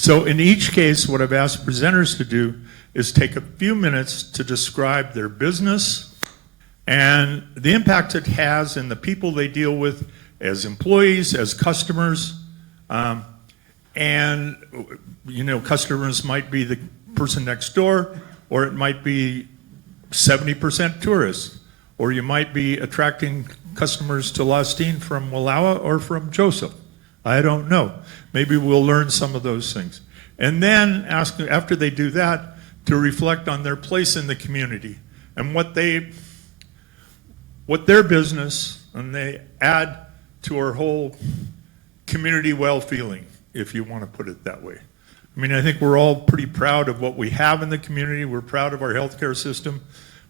So in each case, what I've asked presenters to do is take a few minutes to describe their business and the impact it has in the people they deal with as employees, as customers. And, you know, customers might be the person next door, or it might be 70% tourists, or you might be attracting customers to Lostine from Wallowa or from Joseph. I don't know. Maybe we'll learn some of those things. And then ask, after they do that, to reflect on their place in the community and what their business, and they add to our whole community well-feeling, if you want to put it that way. I mean, I think we're all pretty proud of what we have in the community. We're proud of our healthcare system.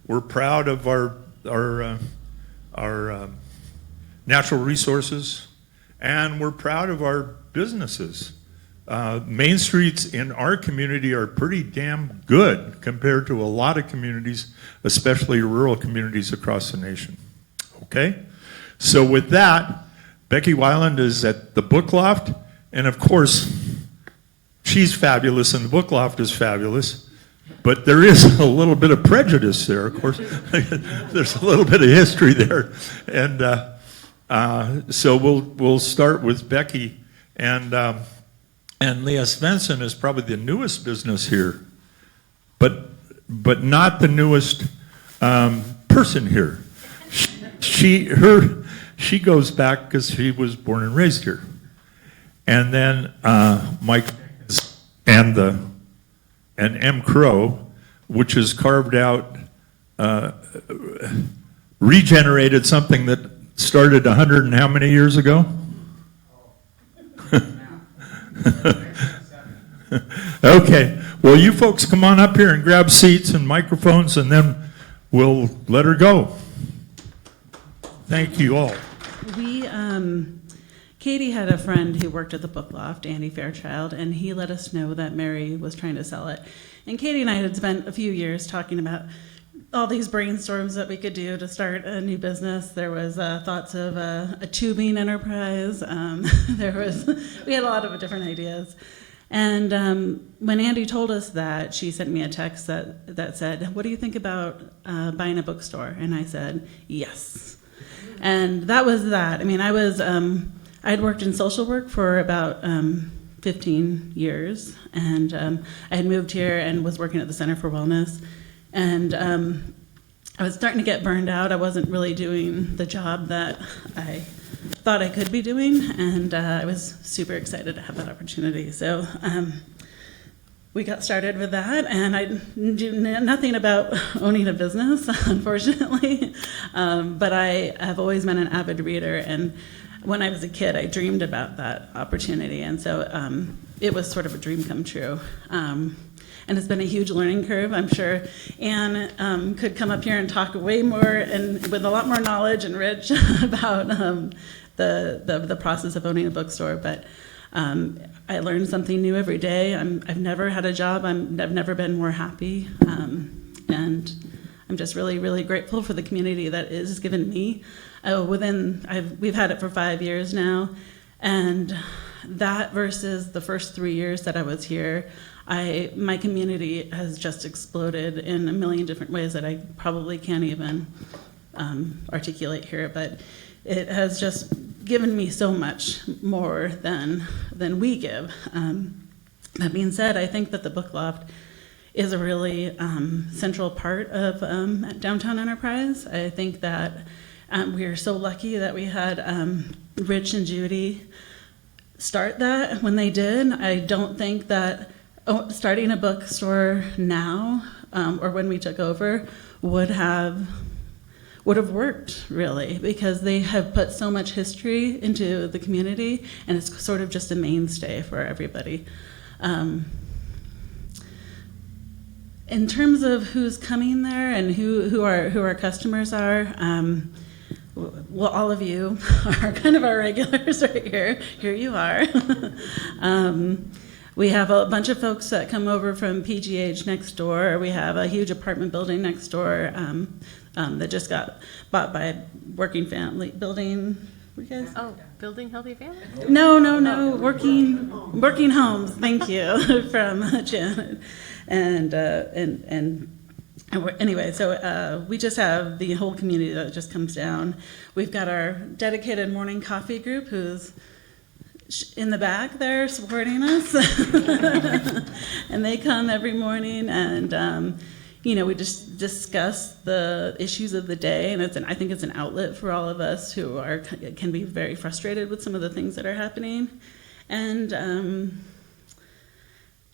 We're proud of our natural resources, and we're proud of our businesses. Main streets in our community are pretty damn good compared to a lot of communities, especially rural communities across the nation. Okay? So with that, Becky Weiland is at the Bookloft, and of course, she's fabulous and the Bookloft is fabulous, but there is a little bit of prejudice there, of course. There's a little bit of history there. And so we'll start with Becky, and Leah Svensson is probably the newest business here, but not the newest person here. She goes back because she was born and raised here. And then Mike and M. Crow, which has carved out, regenerated something that started 100 and how many years ago? Okay, well, you folks come on up here and grab seats and microphones, and then we'll let her go. Thank you all. Katie had a friend who worked at the Bookloft, Andy Fairchild, and he let us know that Mary was trying to sell it. And Katie and I had spent a few years talking about all these brainstorms that we could do to start a new business. There was thoughts of a tubing enterprise. We had a lot of different ideas. And when Andy told us that, she sent me a text that said, "What do you think about buying a bookstore?" And I said, "Yes." And that was that. I mean, I'd worked in social work for about 15 years, and I had moved here and was working at the Center for Wellness. And I was starting to get burned out. I wasn't really doing the job that I thought I could be doing, and I was super excited to have that opportunity. So we got started with that, and I knew nothing about owning a business, unfortunately, but I have always been an avid reader, and when I was a kid, I dreamed about that opportunity, and so it was sort of a dream come true. And it's been a huge learning curve. I'm sure Anne could come up here and talk way more and with a lot more knowledge and rich about the process of owning a bookstore, but I learn something new every day. I've never had a job. I've never been more happy, and I'm just really, really grateful for the community that it has given me. We've had it for 5 years now, and that versus the first 3 years that I was here, my community has just exploded in a million different ways that I probably can't even articulate here, but it has just given me so much more than we give. That being said, I think that the Bookloft is a really central part of downtown Enterprise. I think that we are so lucky that we had Rich and Judy start that when they did. I don't think that starting a bookstore now or when we took over would have worked, really, because they have put so much history into the community, and it's sort of just a mainstay for everybody. In terms of who's coming there and who our customers are, well, all of you are kind of our regulars right here. Here you are. We have a bunch of folks that come over from PGH next door. We have a huge apartment building next door that just got bought by a working family building You guys? Oh, building healthy families? No. Working homes. Thank you from Janet, and anyway. So we just have the whole community that just comes down. We've got our dedicated morning coffee group who's in the back there supporting us, and they come every morning and. We just discuss the issues of the day, and I think it's an outlet for all of us who can be very frustrated with some of the things that are happening, and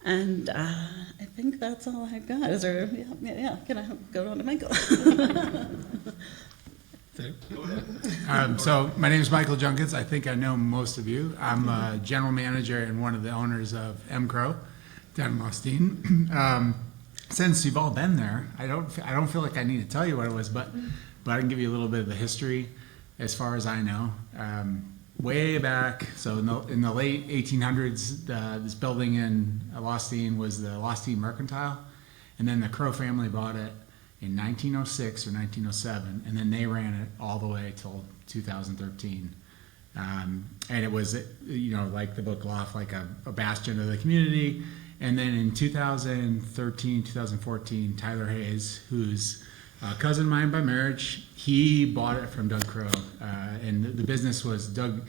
I think that's all I got. Is there? Yeah. Can I go on to Michael? So my name is Michael Junkins. I think I know most of you. I'm a general manager and one of the owners of MCRO down in Austin. Since you've all been there, I don't feel like I need to tell you what it was, but I can give you a little bit of the history as far as I know. Way back, so in the late 1800s, this building in Austin was the Austin Mercantile, and then the Crow family bought it in 1906 or 1907, and then they ran it all the way till 2013. And it was, like the Bookloft, like a bastion of the community. And then in 2013, 2014, Tyler Hayes, who's a cousin of mine by marriage, he bought it from Doug Crow. And the business was, Doug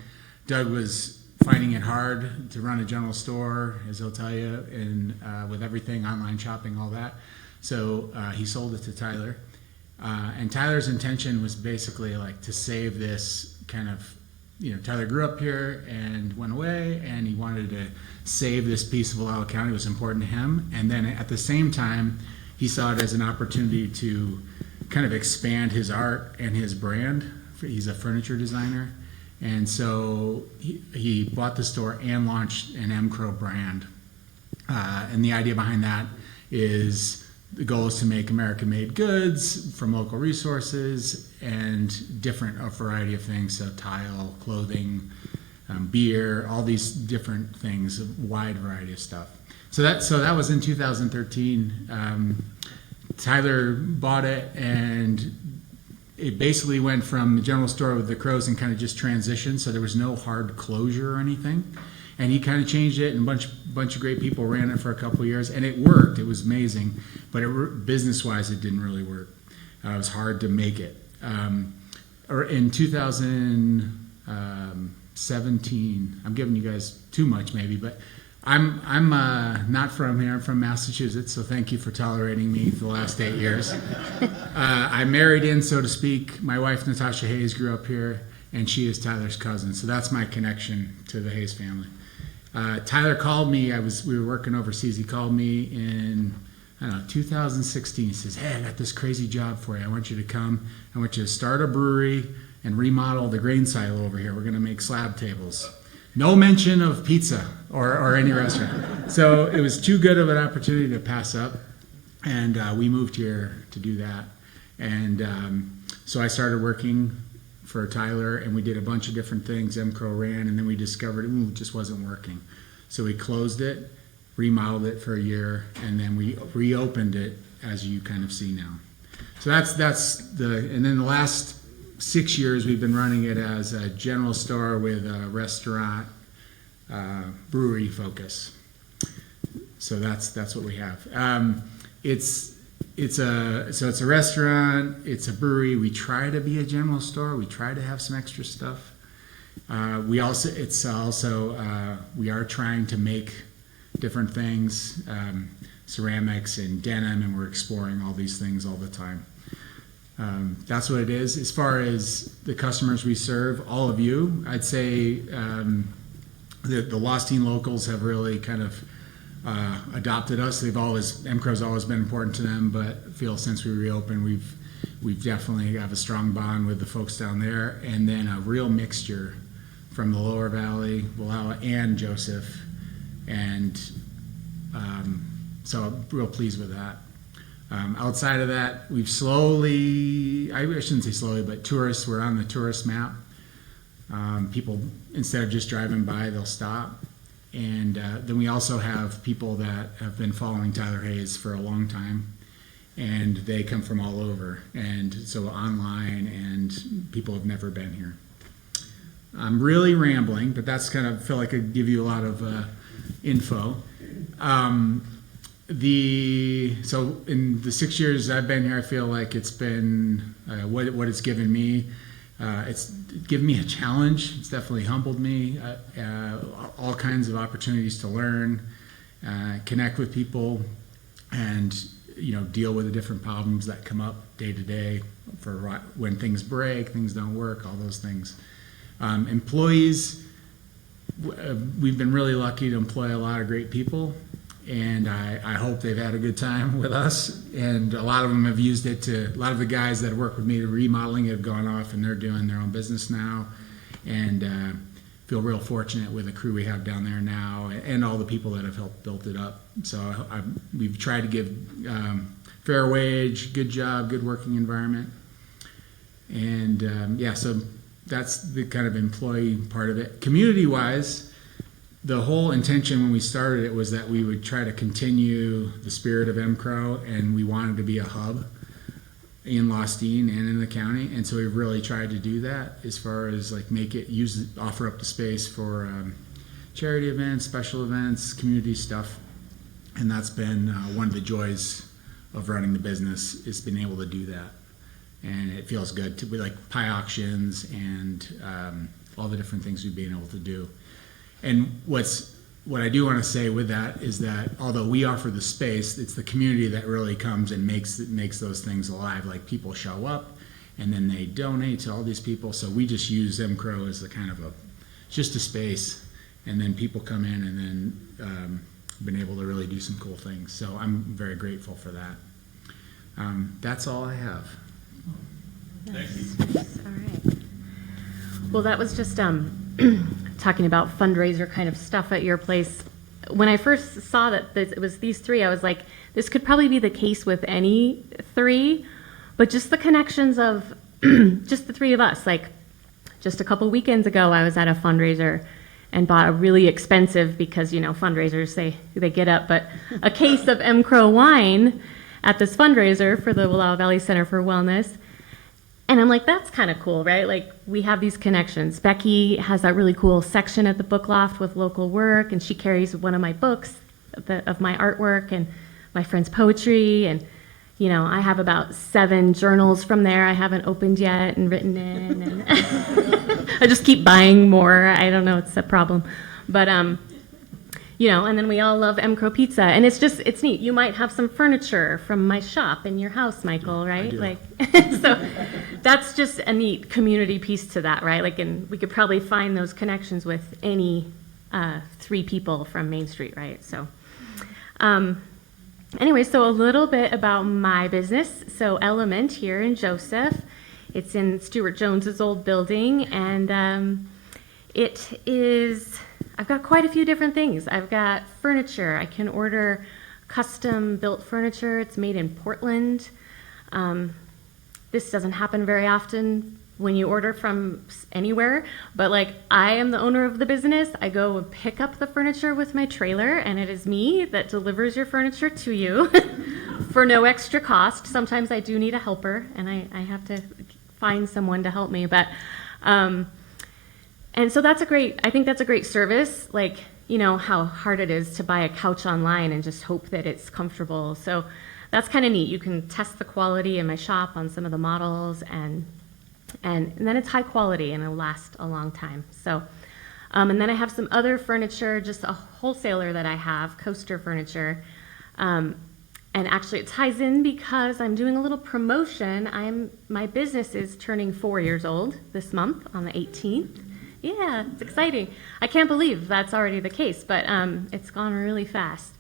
was finding it hard to run a general store, as he'll tell you, and with everything, online shopping, all that. So he sold it to Tyler. And Tyler's intention was basically like to save this kind of, Tyler grew up here and went away, and he wanted to save this piece of Valhalla County. It was important to him. And then at the same time, he saw it as an opportunity to kind of expand his art and his brand. He's a furniture designer. And so he bought the store and launched an MCRO brand. And the idea behind that is the goal is to make American-made goods from local resources and a variety of things, so tile, clothing, beer, all these different things, a wide variety of stuff. So that was in 2013. Tyler bought it, and it basically went from the general store with the Crows and kind of just transitioned. So there was no hard closure or anything. And he kind of changed it, and a bunch of great people ran it for a couple of years, and it worked. It was amazing, but business-wise, it didn't really work. It was hard to make it. In 2017, I'm giving you guys too much maybe, but I'm not from here. I'm from Massachusetts, so thank you for tolerating me for the last 8 years. I married in, so to speak. My wife, Natasha Hayes, grew up here, and she is Tyler's cousin, so that's my connection to the Hayes family. Tyler called me. We were working overseas. He called me in 2016. He says, "Hey, I got this crazy job for you. I want you to come. I want you to start a brewery and remodel the grain silo over here. We're going to make slab tables." No mention of pizza or any restaurant. So it was too good of an opportunity to pass up, and we moved here to do that. And so I started working for Tyler, and we did a bunch of different things. MCRO ran, and then we discovered it just wasn't working. So we closed it, remodeled it for a year, and then we reopened it, as you kind of see now. So and then the last 6 years we've been running it as a general store with a restaurant, brewery focus. So that's what we have. It's a restaurant, it's a brewery. We try to be a general store. We try to have some extra stuff. We are trying to make different things, ceramics and denim, and we're exploring all these things all the time. That's what it is. As far as the customers we serve, all of you, I'd say the Lost Teen locals have really kind of adopted us. MCRO's always been important to them, but I feel since we reopened, we've definitely have a strong bond with the folks down there, and then a real mixture from the Lower Valley, Walhalla, and Joseph, and so I'm real pleased with that. Outside of that, we've slowly, I shouldn't say slowly, but tourists, we're on the tourist map. People, instead of just driving by, they'll stop. And then we also have people that have been following Tyler Hayes for a long time, and they come from all over, and so online, and people have never been here. I'm really rambling, but that's kind of feel like I give you a lot of info. So in the 6 years I've been here, I feel like it's been what it's given me. It's given me a challenge. It's definitely humbled me. All kinds of opportunities to learn, connect with people, and deal with the different problems that come up day to day. For when things break, things don't work, all those things. Employees, we've been really lucky to employ a lot of great people, and I hope they've had a good time with us. And a lot of them have used it a lot of the guys that work with me to remodeling have gone off and they're doing their own business now, and feel real fortunate with the crew we have down there now and all the people that have helped build it up. So we've tried to give fair wage, good job, good working environment. And so that's the kind of employee part of it. Community-wise, the whole intention when we started it was that we would try to continue the spirit of MCRO, and we wanted to be a hub in Lostine and in the county. And so we've really tried to do that as far as like offer up the space for charity events, special events, community stuff. And that's been one of the joys of running the business, is being able to do that. And it feels good to be like pie auctions and all the different things we've been able to do. And what I do want to say with that is that although we offer the space, it's the community that really comes and makes those things alive. Like people show up and then they donate to all these people. So we just use MCRO as a kind of just a space, and then people come in and then been able to really do some cool things. So I'm very grateful for that. That's all I have. Thank you. All right. Well, that was just talking about fundraiser kind of stuff at your place. When I first saw that it was these three, I was like, this could probably be the case with any three, but just the connections of just the three of us. Like just a couple weekends ago, I was at a fundraiser and bought a really expensive, because fundraisers they get up, but a case of MCRO wine at this fundraiser for the Wallowa Valley Center for Wellness. And I'm like, that's kind of cool, right? Like, we have these connections. Becky has that really cool section at the Bookloft with local work, and she carries one of my books of my artwork and my friend's poetry. And, I have about 7 journals from there I haven't opened yet and written in. And I just keep buying more. I don't know, it's a problem. But, and then we all love MCRO pizza. And it's neat. You might have some furniture from my shop in your house, Michael, right? Like, so that's just a neat community piece to that, right? Like, and we could probably find those connections with any 3 people from Main Street, right? So, anyway, so a little bit about my business. So Element here in Joseph, it's in Stuart Jones's old building, and it is, I've got quite a few different things. I've got furniture. I can order custom built furniture. It's made in Portland. This doesn't happen very often when you order from anywhere, but like, I am the owner of the business. I go and pick up the furniture with my trailer, and it is me that delivers your furniture to you for no extra cost. Sometimes I do need a helper, and I have to find someone to help me, but and so I think that's a great service. Like, how hard it is to buy a couch online and just hope that it's comfortable. So that's kind of neat. You can test the quality in my shop on some of the models, and then it's high quality and it'll last a long time. So, and then I have some other furniture, just a wholesaler that I have, Coaster Furniture. And actually it ties in because I'm doing a little promotion. My business is turning 4 years old this month on the 18th. Yeah, it's exciting. I can't believe that's already the case, but it's gone really fast.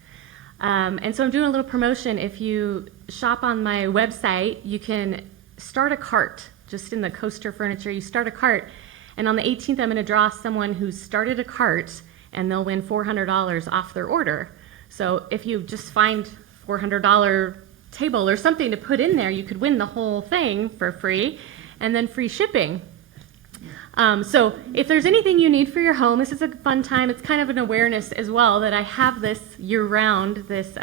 And so I'm doing a little promotion. If you shop on my website, you can start a cart, just in the Coaster Furniture. You start a cart, and on the 18th, I'm going to draw someone who's started a cart, and they'll win $400 off their order. So if you just find $400 table or something to put in there, you could win the whole thing for free, and then free shipping. So if there's anything you need for your home, this is a fun time. It's kind of an awareness as well that I have this year-round, this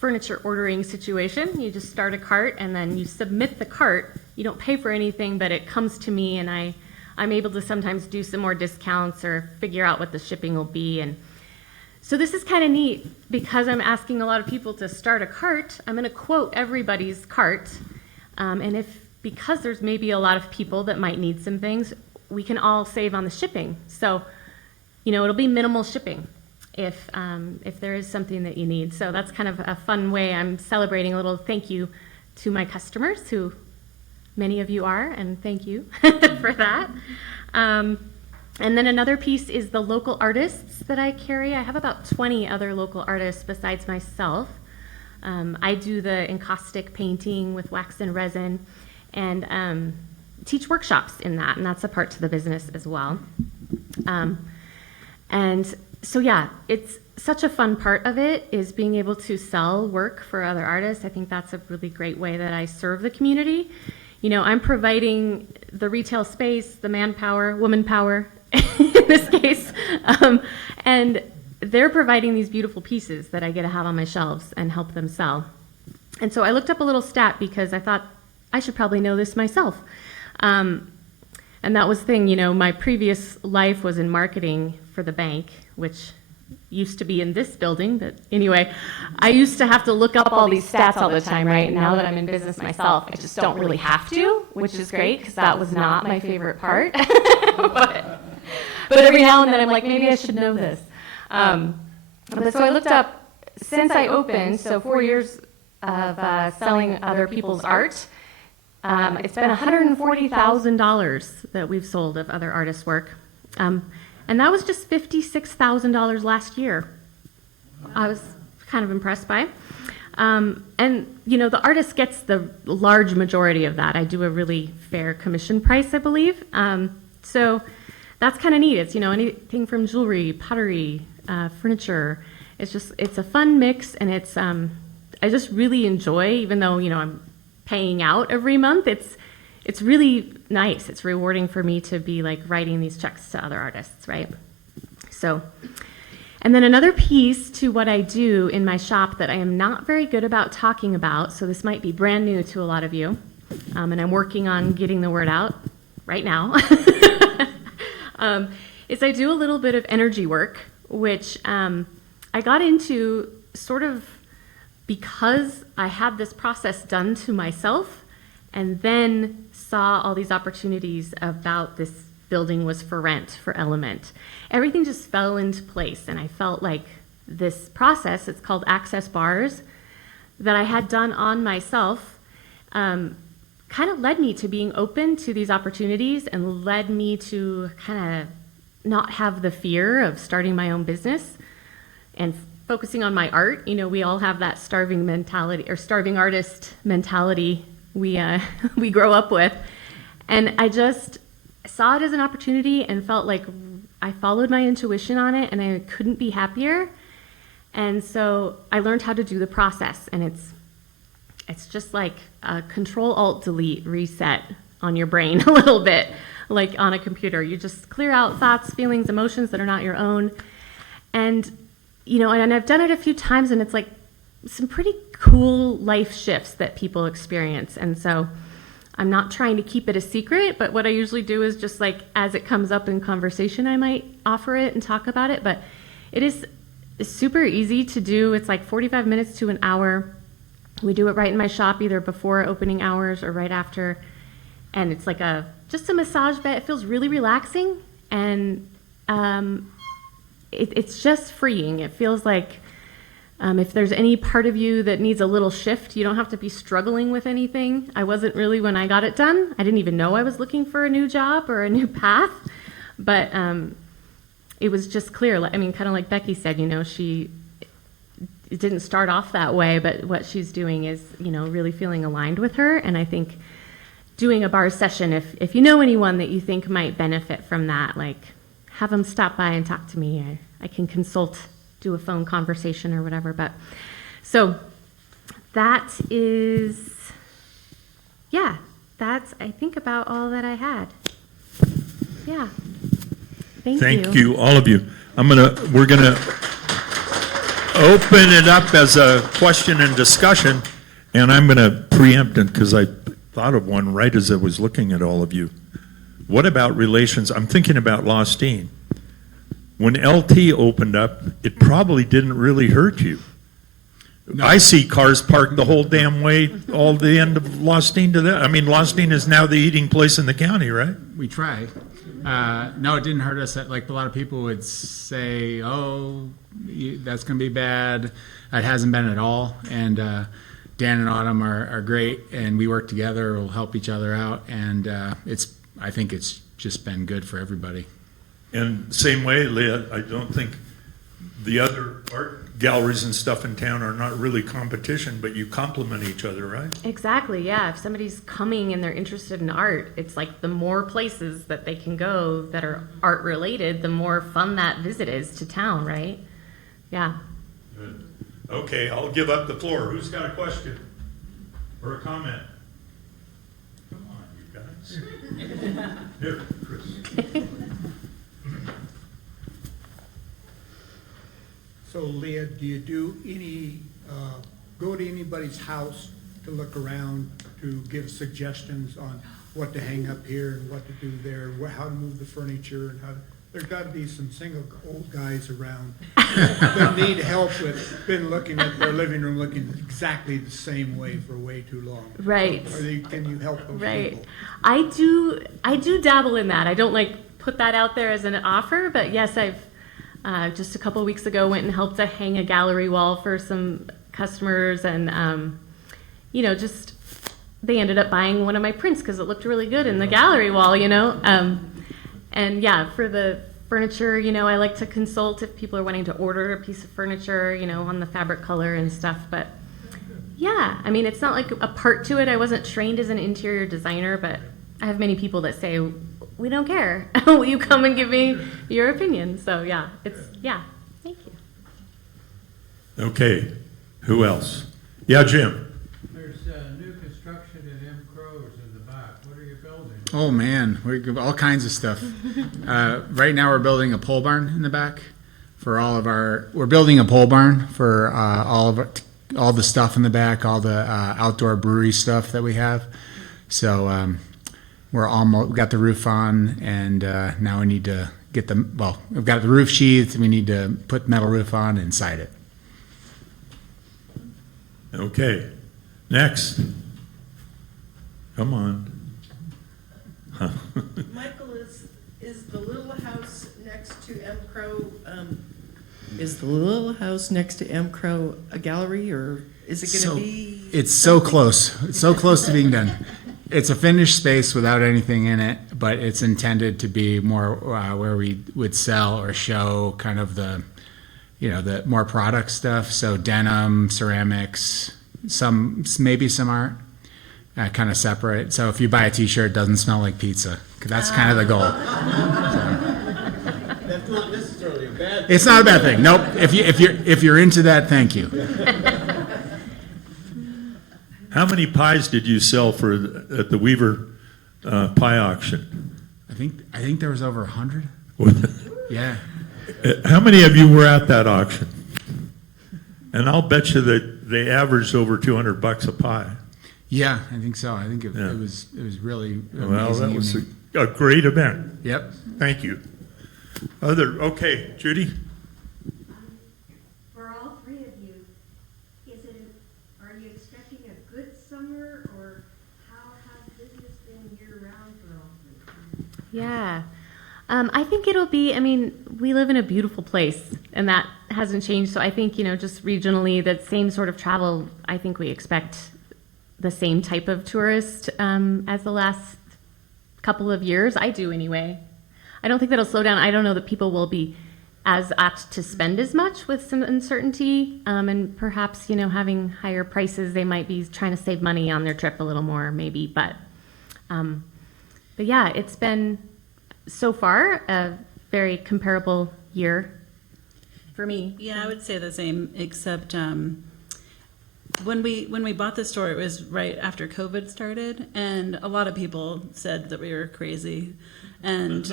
furniture ordering situation. You just start a cart, and then you submit the cart. You don't pay for anything, but it comes to me, and I I'm able to sometimes do some more discounts or figure out what the shipping will be. And so this is kind of neat because I'm asking a lot of people to start a cart. I'm going to quote everybody's cart. And because there's maybe a lot of people that might need some things, we can all save on the shipping. So, it'll be minimal shipping if there is something that you need. So that's kind of a fun way. I'm celebrating a little thank you to my customers, who many of you are, and thank you for that. And then another piece is the local artists that I carry. I have about 20 other local artists besides myself. I do the encaustic painting with wax and resin, and teach workshops in that, and that's a part to the business as well. And so yeah, it's such a fun part of it is being able to sell work for other artists. I think that's a really great way that I serve the community. I'm providing the retail space, the manpower, woman power in this case, and they're providing these beautiful pieces that I get to have on my shelves and help them sell. And so I looked up a little stat because I thought I should probably know this myself. And that was the thing, my previous life was in marketing for the bank, which used to be in this building. But anyway, I used to have to look up all these stats all the time, right? Now that I'm in business myself, I just don't really have to, which is great because that was not my favorite part. but every now and then I'm like, maybe I should know this. But so I looked up, since I opened, so 4 years of selling other people's art, it's been $140,000 that we've sold of other artists' work. And that was just $56,000 last year. I was kind of impressed by. And, the artist gets the large majority of that. I do a really fair commission price, I believe. So that's kind of neat. It's, anything from jewelry, pottery, furniture. It's a fun mix, and it's, I just really enjoy, even though, I'm paying out every month, it's really nice. It's rewarding for me to be like writing these checks to other artists, right? So, and then another piece to what I do in my shop that I am not very good about talking about, so this might be brand new to a lot of you, and I'm working on getting the word out right now, is I do a little bit of energy work, which I got into sort of because I had this process done to myself and then saw all these opportunities about this building was for rent for Element. Everything just fell into place, and I felt like this process, it's called Access Bars, that I had done on myself kind of led me to being open to these opportunities and led me to kind of not have the fear of starting my own business and focusing on my art. We all have that starving mentality or starving artist mentality we grow up with. And I just saw it as an opportunity and felt like I followed my intuition on it, and I couldn't be happier. And so I learned how to do the process, and it's just like a Control-Alt-Delete reset on your brain a little bit, like on a computer. You just clear out thoughts, feelings, emotions that are not your own. And and I've done it a few times, and it's like some pretty cool life shifts that people experience. And so I'm not trying to keep it a secret, but what I usually do is just like as it comes up in conversation, I might offer it and talk about it. But it is super easy to do. It's like 45 minutes to an hour. We do it right in my shop, either before opening hours or right after. And it's like just a massage bed. It feels really relaxing, and it's just freeing. It feels like if there's any part of you that needs a little shift, you don't have to be struggling with anything. I wasn't really when I got it done. I didn't even know I was looking for a new job or a new path, but it was just clear. I mean, kind of like Becky said, it didn't start off that way, but what she's doing is, really feeling aligned with her. And I think doing a bar session, if you know anyone that you think might benefit from that, like have them stop by and talk to me. I can consult, do a phone conversation or whatever. But so that is, that's I think about all that I had. Yeah. Thank you, all of you. We're gonna open it up as a question and discussion, and I'm gonna preempt it because I thought of one right as I was looking at all of you. What about relations? I'm thinking about Lostine. When LT opened up, it probably didn't really hurt you. I see cars parked the whole damn way, all the end of Lostine to that. I mean, Lostine is now the eating place in the county, right? We try. No, it didn't hurt us. Like a lot of people would say, "Oh, that's going to be bad." It hasn't been at all. And Dan and Autumn are great, and we work together. We'll help each other out, and I think it's just been good for everybody. And same way, Leah, I don't think the other art galleries and stuff in town are not really competition, but you complement each other, right? Exactly, yeah. If somebody's coming and they're interested in art, it's like the more places that they can go that are art related, the more fun that visit is to town, right? Yeah. Good. Okay, I'll give up the floor. Who's got a question or a comment? Come on, you guys. Here, Chris. So Leah, do you do any, go to anybody's house to look around, to give suggestions on what to hang up here and what to do there, how to move the furniture and how, there's gotta be some single old guys around that need help with, been looking at their living room looking exactly the same way for way too long. Right. Can you help those Right. people? I do dabble in that. I don't like put that out there as an offer, but yes, I've just a couple of weeks ago went and helped to hang a gallery wall for some customers, and just they ended up buying one of my prints because it looked really good in the gallery wall, and yeah, for the furniture, I like to consult if people are wanting to order a piece of furniture, on the fabric color and stuff. But yeah, I mean, it's not like a part to it. I wasn't trained as an interior designer, but I have many people that say, we don't care. Will you come and give me your opinion? So yeah, thank you. Okay, who else? Yeah, Jim. There's new construction in M. Crow's in the back. What are you building? Oh man, we all kinds of stuff. Right now we're building a pole barn in the back for all of our. We're building a pole barn for all the stuff in the back, all the outdoor brewery stuff that we have. So we're almost got the roof on, and now we need to get we've got the roof sheathed. We need to put metal roof on and side it. Okay, next. Come on. Michael, is the little house next to M. Crow, is the little house next to M. Crow a gallery, or is it going to be? It's so close. It's so close to being done. It's a finished space without anything in it, but it's intended to be more where we would sell or show kind of the more product stuff. So denim, ceramics, maybe some art. Kind of separate. So if you buy a T-shirt, it doesn't smell like pizza. 'Cause that's kind of the goal. That's not necessarily a bad thing. It's not a bad thing. Nope. If you're into that, thank you. How many pies did you sell at the Weaver pie auction? I think there was over 100. Yeah. How many of you were at that auction? And I'll bet you that they averaged over $200 a pie. Yeah, I think so. I think it Yeah. was really amazing. Well, that was evening. a great event. Yep. Thank you. Okay, Judy? For all three of you, are you expecting a good summer, or how has business been year-round for all three? Yeah. I think it'll be, we live in a beautiful place, and that hasn't changed. So I think, just regionally, that same sort of travel, I think we expect the same type of tourist as the last couple of years. I do anyway. I don't think that'll slow down. I don't know that people will be as apt to spend as much with some uncertainty, and perhaps, having higher prices, they might be trying to save money on their trip a little more, maybe. But yeah, it's been so far a very comparable year for me. Yeah, I would say the same, except when we bought the store, it was right after COVID started, and a lot of people said that we were crazy. And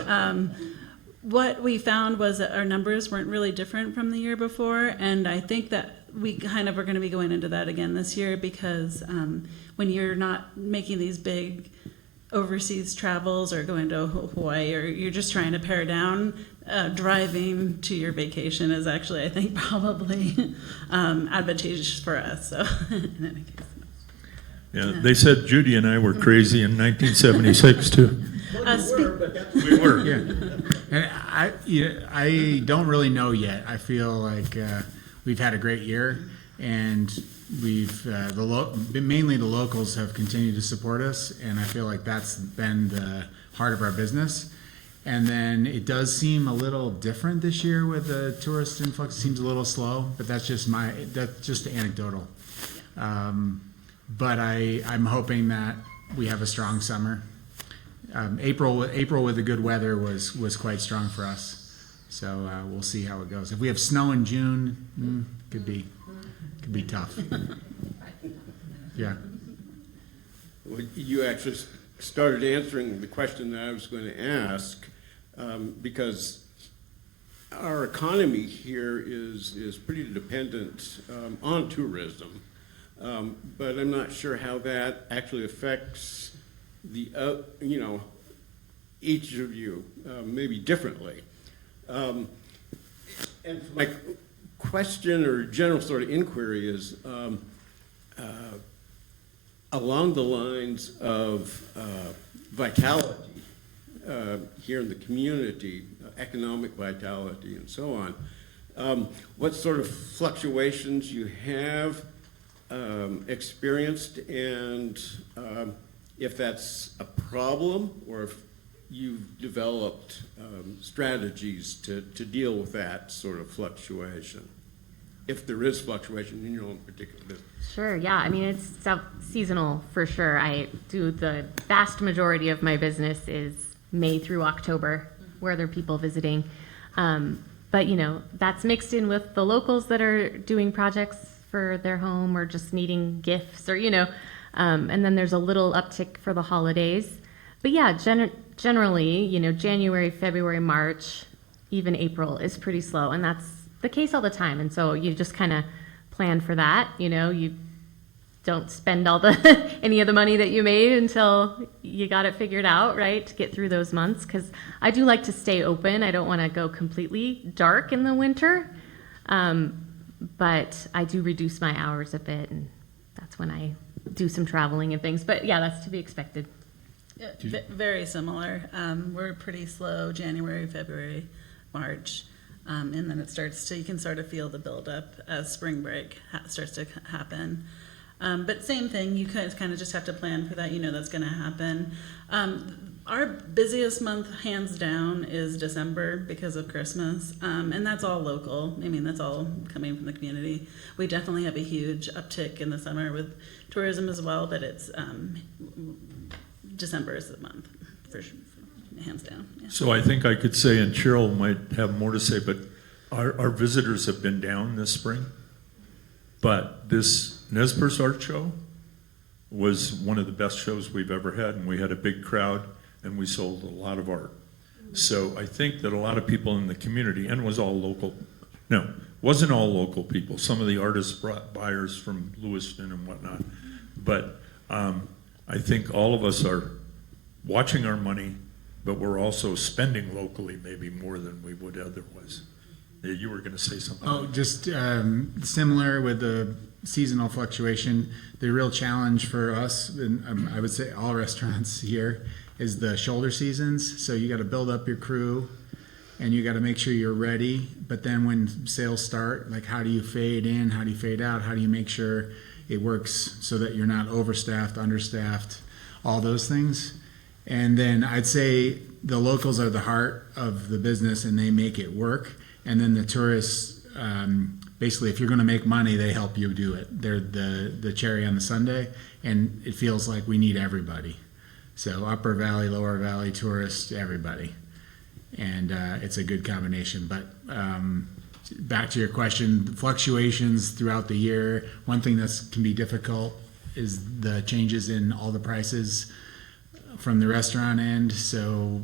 what we found was that our numbers weren't really different from the year before, and I think that we kind of are going to be going into that again this year, because when you're not making these big overseas travels or going to Hawaii, or you're just trying to pare down, driving to your vacation is actually, I think, probably advantageous for us. So, in any case. Yeah, they said Judy and I were crazy in 1976 too. We were. And I don't really know yet. I feel like we've had a great year, and we've mainly the locals have continued to support us, and I feel like that's been the heart of our business. And then it does seem a little different this year with the tourist influx. It seems a little slow, but that's just anecdotal. But I'm hoping that we have a strong summer. April with the good weather was quite strong for us. So we'll see how it goes. If we have snow in June, could be tough. Yeah. Well, you actually started answering the question that I was going to ask, because our economy here is pretty dependent on tourism, but I'm not sure how that actually affects the each of you maybe differently. And my question or general sort of inquiry is along the lines of vitality here in the community, economic vitality and so on. What sort of fluctuations you have experienced, and if that's a problem, or if you've developed strategies to deal with that sort of fluctuation, if there is fluctuation in your own particular business. Sure, yeah. I mean, it's seasonal for sure. I do the vast majority of my business is May through October, where there are people visiting. But, that's mixed in with the locals that are doing projects for their home or just needing gifts or, and then there's a little uptick for the holidays. But yeah, generally, January, February, March, even April is pretty slow. And that's the case all the time. And so you just kind of plan for that. You don't spend all any of the money that you made until you got it figured out, right? To get through those months. Because I do like to stay open. I don't want to go completely dark in the winter. But I do reduce my hours a bit, and that's when I do some traveling and things. But yeah, that's to be expected. Very similar. We're pretty slow January, February, March, and then you can sort of feel the buildup as spring break starts to happen. But same thing, you kind of just have to plan for that. That's going to happen. Our busiest month, hands down, is December because of Christmas, and that's all local. I mean, that's all coming from the community. We definitely have a huge uptick in the summer with tourism as well, but it's December is the month, for sure, hands down. Yeah. So I think I could say, and Cheryl might have more to say, but our visitors have been down this spring. But this Nez Perce Art Show was one of the best shows we've ever had, and we had a big crowd, and we sold a lot of art. So I think that a lot of people in the community, and it was all local, no, wasn't all local people. Some of the artists brought buyers from Lewiston and whatnot. But I think all of us are watching our money, but we're also spending locally maybe more than we would otherwise. You were going to say something. Oh, just similar with the seasonal fluctuation. The real challenge for us, and I would say all restaurants here, is the shoulder seasons. So you got to build up your crew, and you got to make sure you're ready. But then when sales start, like how do you fade in? How do you fade out? How do you make sure it works so that you're not overstaffed, understaffed, all those things? And then I'd say the locals are the heart of the business, and they make it work. And then the tourists, basically, if you're going to make money, they help you do it. They're the cherry on the sundae, and it feels like we need everybody. So Upper Valley, Lower Valley, tourists, everybody. And it's a good combination. But back to your question, the fluctuations throughout the year. One thing that can be difficult is the changes in all the prices from the restaurant end. So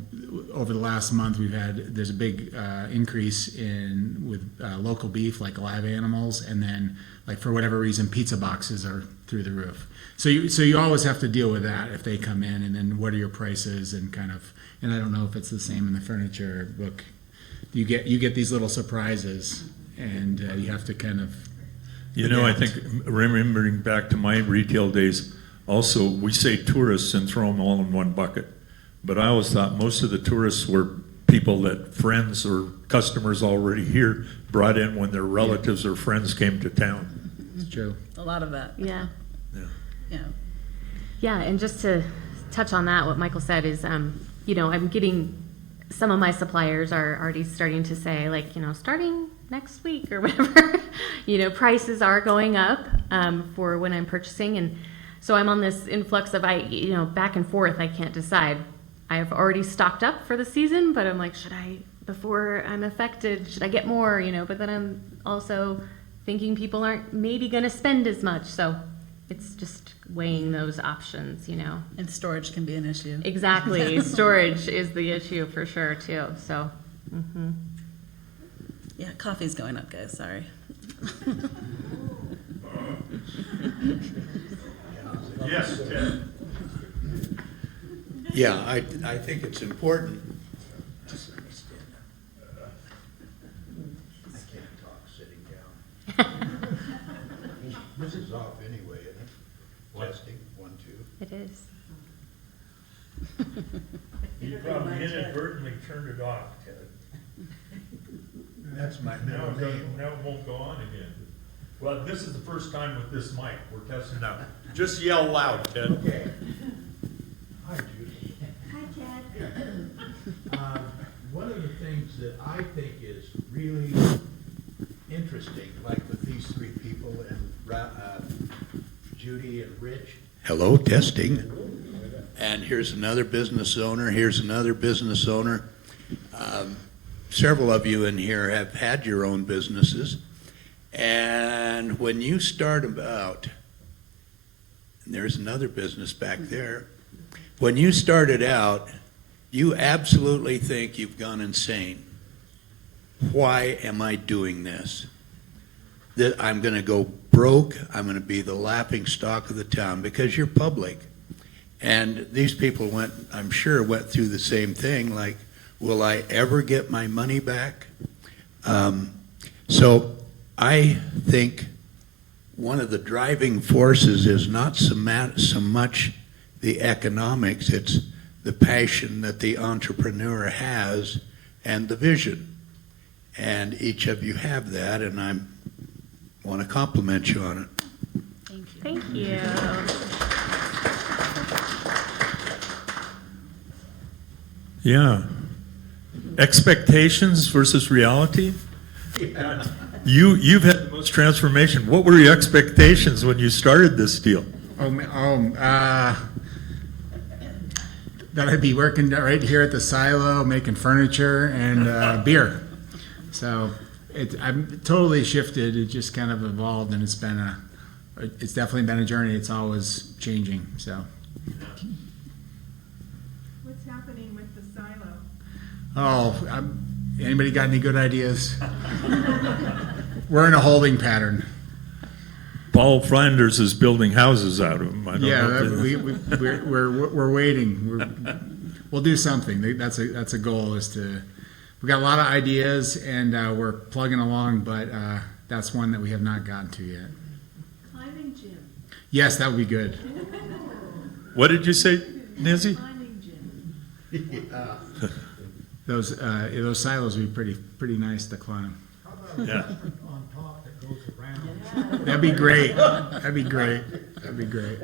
over the last month, there's a big increase with local beef, like live animals, and then like for whatever reason, pizza boxes are through the roof. So you always have to deal with that if they come in, and then what are your prices and kind of. And I don't know if it's the same in the furniture book. You get these little surprises, and you have to kind of. You know, I think remembering back to my retail days, also we say tourists and throw them all in one bucket, but I always thought most of the tourists were people that friends or customers already here brought in when their relatives or friends came to town. It's true. A lot of that. Yeah. Yeah. Yeah, and just to touch on that, what Michael said is, you know, I'm getting some of my suppliers are already starting to say, like, you know, starting next week or whatever, you know, prices are going up for when I'm purchasing. And so I'm on this influx of, you know, back and forth. I can't decide. I have already stocked up for the season, but I'm like, before I'm affected, should I get more, you know? But then I'm also thinking people aren't maybe going to spend as much. So it's just weighing those options, you know. And storage can be an issue. Exactly. Storage is the issue for sure, too. So, Yeah, coffee's going up, guys. Sorry. Yes, Ted. Yeah, I think it's important. I can't talk sitting down. This is off anyway, isn't it? Testing, 1, 2. it is. You probably inadvertently turned it off, Ted. That's my Now middle name. it won't go on again. Well, this is the first time with this mic. We're testing out. Just yell loud, Ted. Okay. Hi, Judy. Hi, Ted. One of the things that I think is really interesting, like with these 3 people and Judy and Rich. Hello, testing. And here's another business owner. Here's another business owner. Several of you in here have had your own businesses. And when you start out, and there's another business back there, when you started out, you absolutely think you've gone insane. Why am I doing this? That I'm going to go broke. I'm going to be the laughing stock of the town because you're public. And these people I'm sure went through the same thing, like, will I ever get my money back? So I think one of the driving forces is not so much the economics, it's the passion that the entrepreneur has and the vision. And each of you have that, and I want to compliment you on it. Thank you. Thank you. Yeah. Expectations versus reality. You've had the most transformation. What were your expectations when you started this deal? That I'd be working right here at the silo, making furniture and beer. So I'm totally shifted. It just kind of evolved, and it's definitely been a journey. It's always changing. So. What's happening with the silo? Oh, anybody got any good ideas? We're in a holding pattern. Paul Flanders is building houses out of them. I don't know. We're waiting. We'll do something. That's a goal. We got a lot of ideas and we're plugging along, but that's one that we have not gotten to yet. Climbing gym. Yes, that would be good. What did you say, Nancy? Climbing gym. Those silos would be pretty nice to climb. How about Yeah. on top that goes around? That'd be great. That'd be great. That'd be great.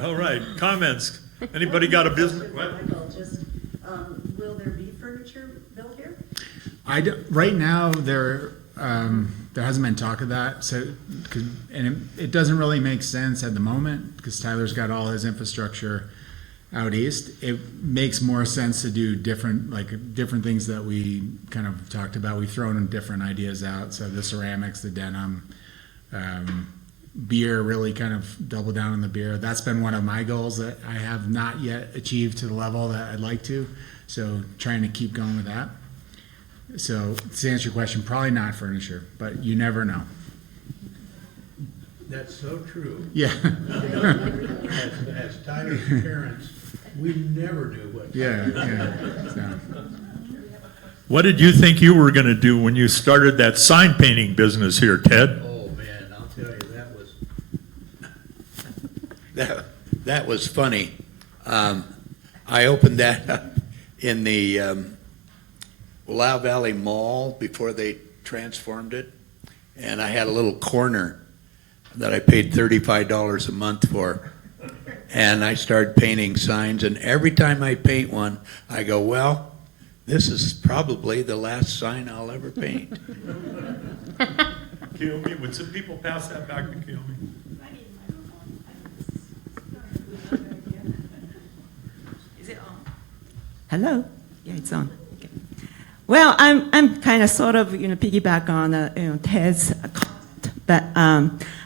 All right, comments. Anybody got a business? What? Michael, will there be furniture built here? Right now, there hasn't been talk of that. So, it doesn't really make sense at the moment because Tyler's got all his infrastructure out east. It makes more sense to do different things that we kind of talked about. We've thrown in different ideas out. So the ceramics, the denim, beer, really kind of double down on the beer. That's been one of my goals that I have not yet achieved to the level that I'd like to. So trying to keep going with that. So to answer your question, probably not furniture, but you never know. That's so true. Yeah. As Tyler's parents, we never knew what. Yeah. So, What did you think you were going to do when you started that sign painting business here, Ted? Oh, man, I'll tell you, that was funny. I opened that up in the Willow Valley Mall before they transformed it, and I had a little corner that I paid $35 a month for. And I started painting signs, and every time I paint one, I go, well, this is probably the last sign I'll ever paint. Kiyomi, would some people pass that back to Kiyomi? Is it on? Hello? Yeah, it's on. Okay. Well, I'm kind of sort of, piggyback on, Ted's comment, but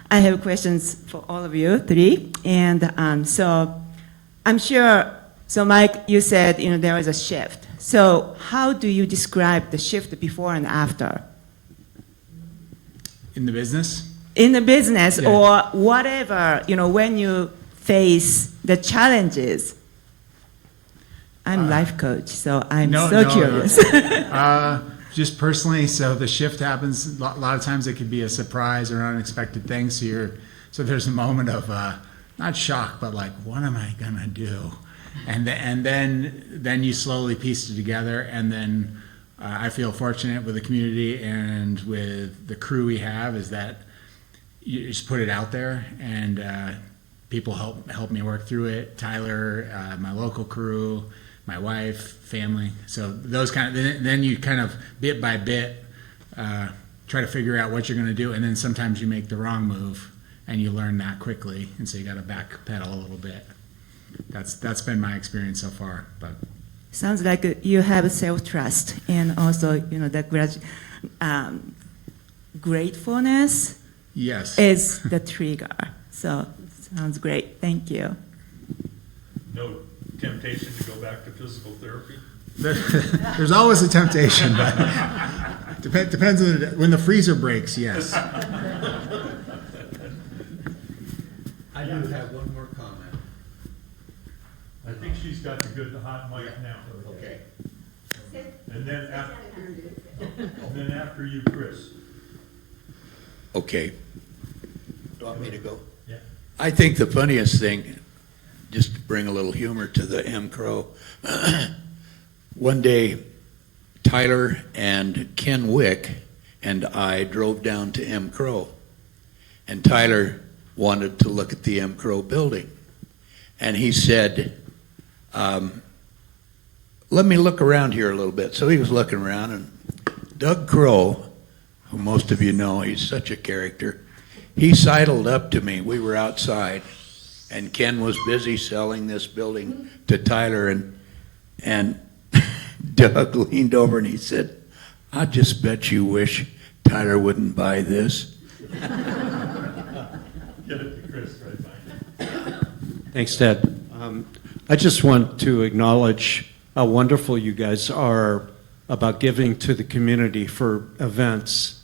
I have questions for all of you, three. And so I'm sure, so Mike, you said, there was a shift. So how do you describe the shift before and after? in the business? In the business Yeah. or whatever, when you face the challenges. I'm life coach, so I'm so curious. Just personally, so the shift happens, a lot of times it could be a surprise or unexpected thing, so there's a moment of, not shock, but like, what am I gonna do? And then you slowly piece it together, and then I feel fortunate with the community and with the crew we have is that you just put it out there, and people help me work through it. Tyler, my local crew, my wife, family. So those then you kind of bit by bit try to figure out what you're going to do, and then sometimes you make the wrong move, and you learn that quickly, and so you got to backpedal a little bit. That's been my experience so far. But Sounds like you have self-trust and also, the gratefulness yes, is the trigger. So sounds great. Thank you. No temptation to go back to physical therapy? there's always a temptation, but depends on when the freezer breaks. Yes. I do have one more comment. I think she's got the good hot mic now. Okay. And then after you, Chris. Okay. You want me to go? Yeah. I think the funniest thing, just to bring a little humor to the M. Crow, one day Tyler and Ken Wick and I drove down to M. Crow, and Tyler wanted to look at the M. Crow building. And he said, let me look around here a little bit. So he was looking around, and Doug Crow, who most of you know, he's such a character, he sidled up to me. We were outside, and Ken was busy selling this building to Tyler, and Doug leaned over and he said, I just bet you wish Tyler wouldn't buy this. Get it to Chris right back. Thanks, Ted. I just want to acknowledge how wonderful you guys are about giving to the community for events,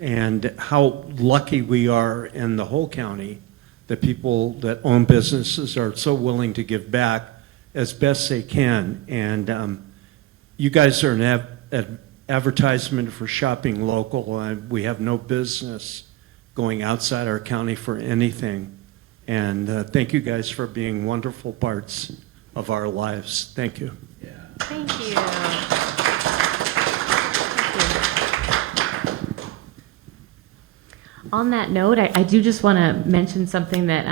and how lucky we are in the whole county that people that own businesses are so willing to give back as best they can. And you guys are an advertisement for shopping local. We have no business going outside our county for anything. And thank you guys for being wonderful parts of our lives. Thank you. Thank you. On that note, I do just want to mention something that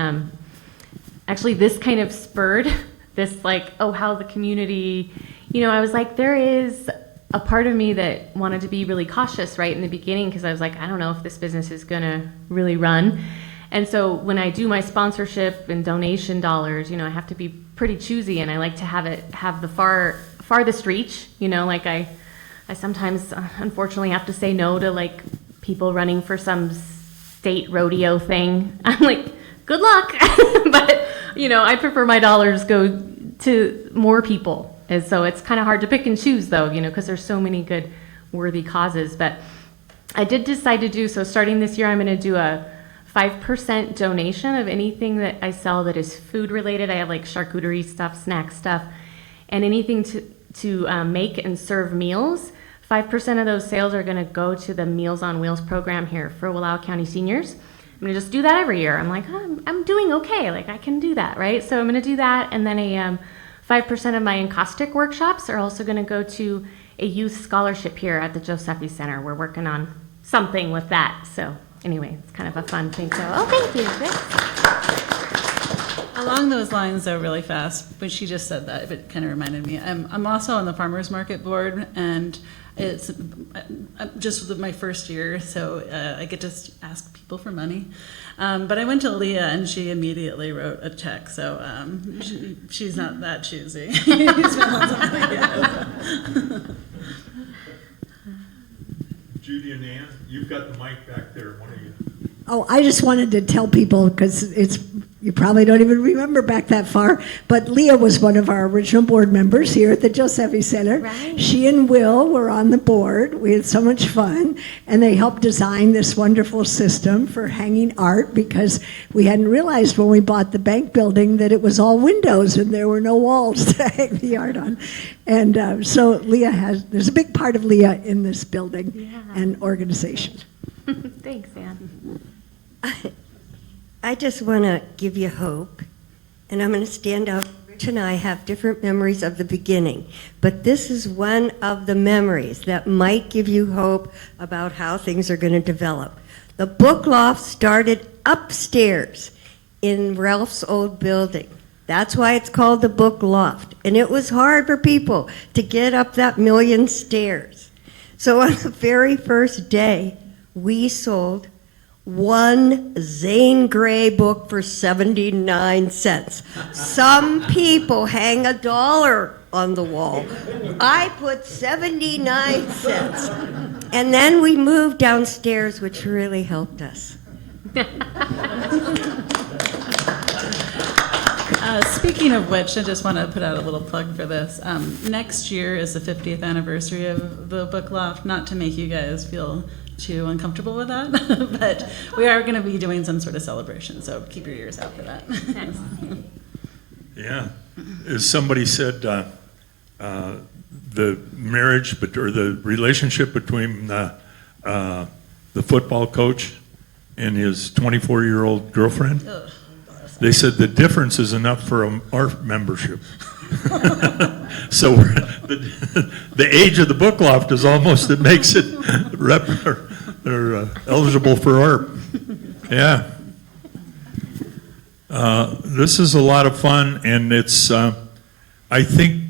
actually this kind of spurred this, how the community, I was like, there is a part of me that wanted to be really cautious right in the beginning, because I was like, I don't know if this business is going to really run. And so when I do my sponsorship and donation dollars, I have to be pretty choosy, and I like to have the farthest reach, I sometimes unfortunately have to say no to people running for some state rodeo thing. I'm like, good luck. But, I prefer my dollars go to more people. And so it's kind of hard to pick and choose, though, because there's so many good, worthy causes. But I did decide to do, so starting this year, I'm going to do a 5% donation of anything that I sell that is food related. I have like charcuterie stuff, snack stuff, and anything to make and serve meals. 5% of those sales are going to go to the Meals on Wheels program here for Wallowa County seniors. I'm going to just do that every year. I'm like, I'm doing okay. Like, I can do that, right? So I'm going to do that. And then 5% of my encaustic workshops are also going to go to a youth scholarship here at the Josephy Center. We're working on something with that. So anyway, it's kind of a fun thing. So, thank you. Along those lines, though, really fast, but she just said that, it kind of reminded me. I'm also on the farmers market board, and it's just my first year, so I get to ask people for money. But I went to Leah, and she immediately wrote a check, so she's not that choosy. Judy and Ann, you've got the mic back there, one of you. Oh, I just wanted to tell people, because you probably don't even remember back that far, but Leah was one of our original board members here at the Josephy Center. Right. She and Will were on the board. We had so much fun, and they helped design this wonderful system for hanging art, because we hadn't realized when we bought the bank building that it was all windows and there were no walls to hang the art on. And so there's a big part of Leah in this building and organization. Thanks, Ann. I just want to give you hope, and I'm going to stand up. Rich and I have different memories of the beginning, but this is one of the memories that might give you hope about how things are going to develop. The Bookloft started upstairs in Ralph's old building. That's why it's called the Bookloft, and it was hard for people to get up that million stairs. So on the very first day, we sold one Zane Grey book for 79 cents. Some people hang $1 on the wall. I put 79 cents. And then we moved downstairs, which really helped us. Speaking of which, I just want to put out a little plug for this. Next year is the 50th anniversary of the Bookloft, not to make you guys feel too uncomfortable with that, but we are going to be doing some sort of celebration, so keep your ears out for that. Yeah, as somebody said, the marriage or the relationship between the football coach and his 24-year-old girlfriend, they said the difference is enough for our membership. So the age of the Bookloft is almost, it makes it eligible for ARP. Yeah. This is a lot of fun, and it's, I think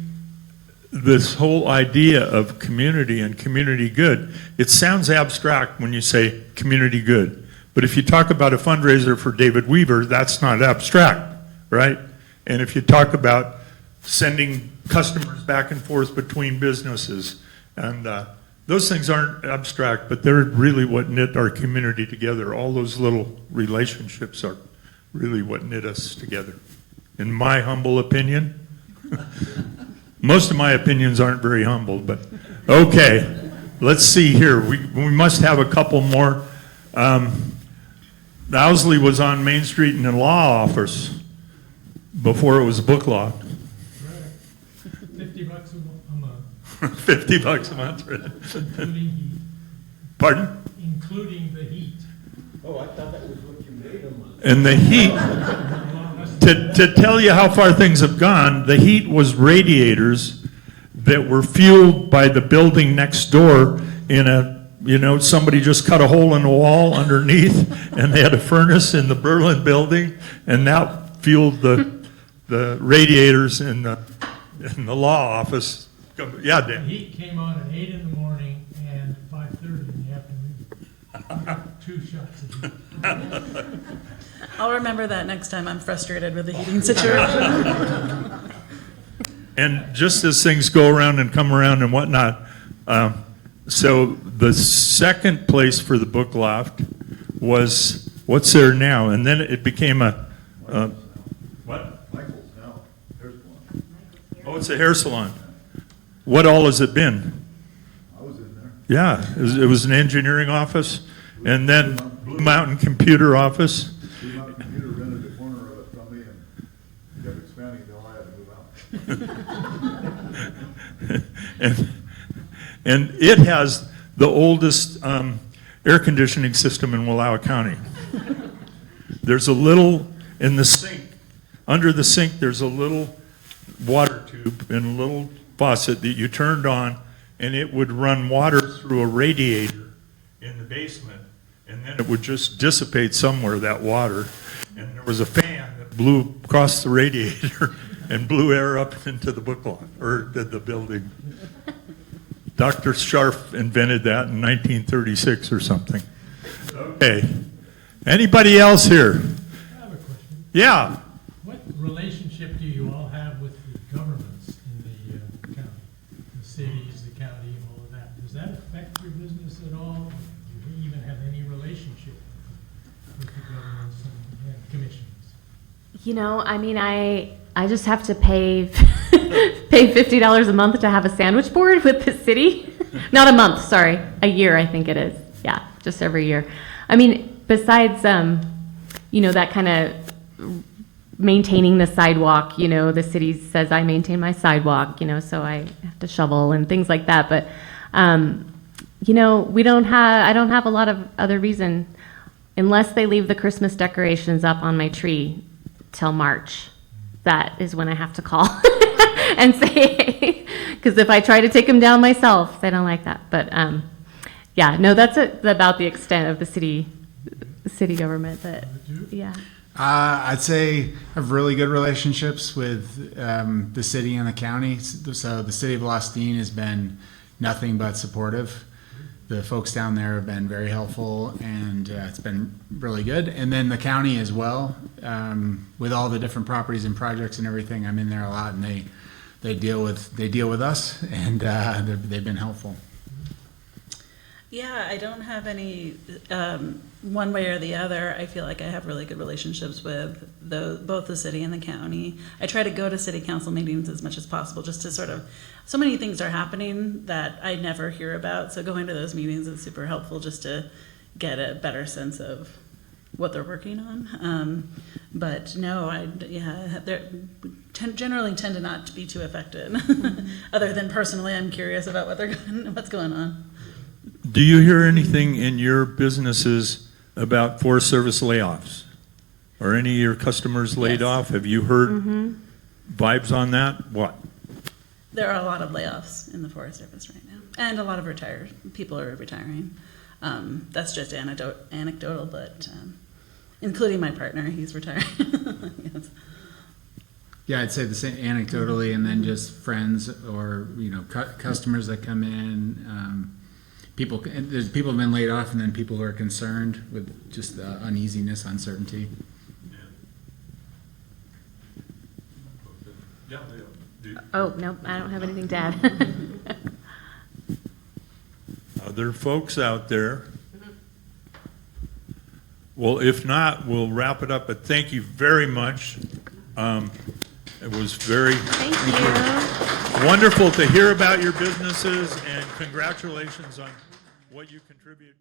this whole idea of community and community good, it sounds abstract when you say community good. But if you talk about a fundraiser for David Weaver, that's not abstract, right? And if you talk about sending customers back and forth between businesses, and those things aren't abstract, but they're really what knit our community together. All those little relationships are really what knit us together, in my humble opinion. Most of my opinions aren't very humble, but okay. Let's see here. We must have a couple more. Owsley was on Main Street in the law office before it was Bookloft. $50 a month, 50 bucks a month. including heat. Pardon? Including the heat. And the heat, to tell you how far things have gone, the heat was radiators that were fueled by the building next door in somebody just cut a hole in the wall underneath, and they had a furnace in the Berlin building, and that fueled the radiators in the law office. Yeah, The Dan. heat came on at 8 in the morning and 5:30 in the afternoon. 2 shots of heat. I'll remember that next time I'm frustrated with the heating situation. And just as things go around and come around and whatnot, so the second place for the Bookloft was what's there now, and then it became a what? Michael's now, there's one. Oh, it's a hair salon. What all has it been? I was in there. Yeah, it was an engineering office, and then Blue Mountain Computer Office. Blue Mountain Computer rented a corner of it from me and kept expanding until I had to move out. And it has the oldest air conditioning system in Wallowa County. There's a little, in the sink, under the sink, there's a little water tube and a little faucet that you turned on, and it would run water through a radiator in the basement, and then it would just dissipate somewhere, that water. And there was a fan that blew across the radiator and blew air up into the Bookloft, or the building. Dr. Scharf invented that in 1936 or something. Okay. Anybody else here? I have a question. Yeah. What relationship do you all have with the governments in the county? The cities, the county, all of that? Does that affect your business at all? Or do you even have any relationship with the governments and commissions? You know, I mean, I just have to pay pay $50 a month to have a sandwich board with the city. Not a month, sorry, a year I think it is. Yeah, just every year. I mean, besides you know, that kind of maintaining the sidewalk, you know, the city says I maintain my sidewalk, you know, so I have to shovel and things like that. But you know, I don't have a lot of other reason unless they leave the Christmas decorations up on my tree till March. That is when I have to call and say, hey, because if I try to take them down myself, they don't like that. But yeah, no, that's about the extent of the city government. That yeah. I'd say I have really good relationships with the city and the county. So the city of Lostine has been nothing but supportive. The folks down there have been very helpful, and it's been really good. And then the county as well, with all the different properties and projects and everything. I'm in there a lot, and they deal with us, and they've been helpful. Yeah, I don't have any one way or the other. I feel like I have really good relationships with both the city and the county. I try to go to city council meetings as much as possible, just to sort of, so many things are happening that I never hear about. So going to those meetings is super helpful, just to get a better sense of what they're working on. But no, they generally tend to not be too affected. Other than personally, I'm curious about what's going on. Do you hear anything in your businesses about Forest Service layoffs? Are any of your customers laid off? Have you heard vibes on that? What? There are a lot of layoffs in the Forest Service right now, and a lot of people are retiring. That's just anecdotal, but including my partner, he's retiring. Yes. Yeah, I'd say the same anecdotally, and then just friends or customers that come in. People have been laid off, and then people who are concerned with just the uneasiness, uncertainty. Oh no, I don't have anything to add. Other folks out there? Well, if not, we'll wrap it up. But thank you very much. It was very wonderful to hear about your businesses, and congratulations on what you contribute.